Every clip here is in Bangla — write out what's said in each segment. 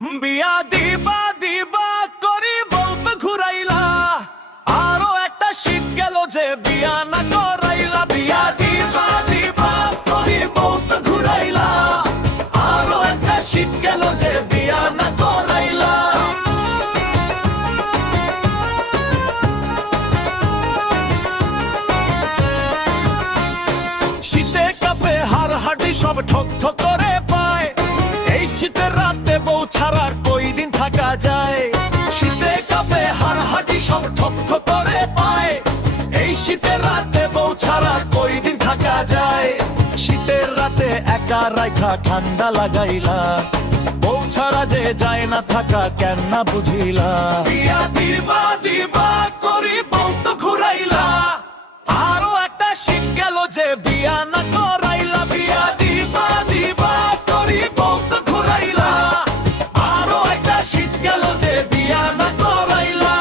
বিয়া দিবা দিবা করি বলতে ঘুরাইলা, আরো একটা শীত গেল যে বিয়া না করাইলা। বিয়া দিবা দিবা করি বলতে ঘুরাইলা, আরো একটা শীত গেল যে বিয়া না করাইলা। শীতে কাঁপে হাড় হাড্ডি সব ঠক ঠক করে পায়, এই শীতের রাতে বউ ছাড়া কই দিন থাকা যায়। শীতে কাঁপে হাড় হাড্ডি সব ঠক ঠক করে পায়, এই শীতের রাতে বউ ছাড়া কই দিন থাকা যায়। শীতের রাতে একা রাইখা ঠান্ডা লাগাইলা, বউ ছাড়া যে যায় না থাকা কেন না বুঝিলা। বিয়া দিবা দিবা করি বউ তো ঘুরাইলা, আরো একটা শীত গেল যে বিয়া না করাইলা। বিয়া দিবা দিবা করি বউ তো ঘুরাইলা, আরো একটা শীত গেল যে বিয়া না করাইলা।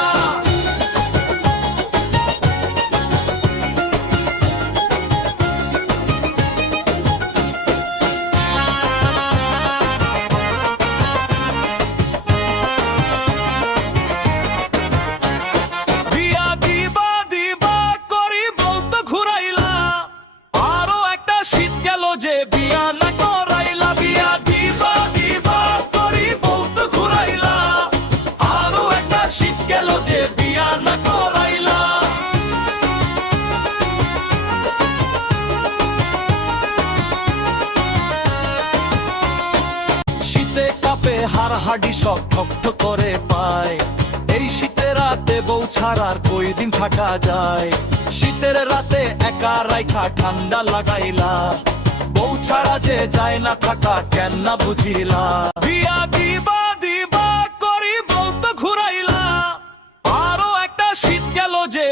বিয়া দিবা দিবা করি বউ তো ঘুরাইলা, আরো একটা শীত গেল যে বিয়া না করাইলা। বিয়া দিবা দিবা করি বউ তো ঘুরাইলা, আরো একটা শীত গেল যে বিয়া না করাইলা। শীতে কাঁপে হাড় হাড্ডি সব ঠক ঠক করে পায়, এই শীতের রাতে বউ ছাড়ার কই দিন থাকা যায়। শীতের রাতে একা রাইখা ঠান্ডা লাগাইলা, বউ ছাড়া যে যায় না থাকা কেন না বুঝিলা। বিয়া দিবা দিবা করি বউ তো ঘুরাইলা, আরো একটা শীত গেল যে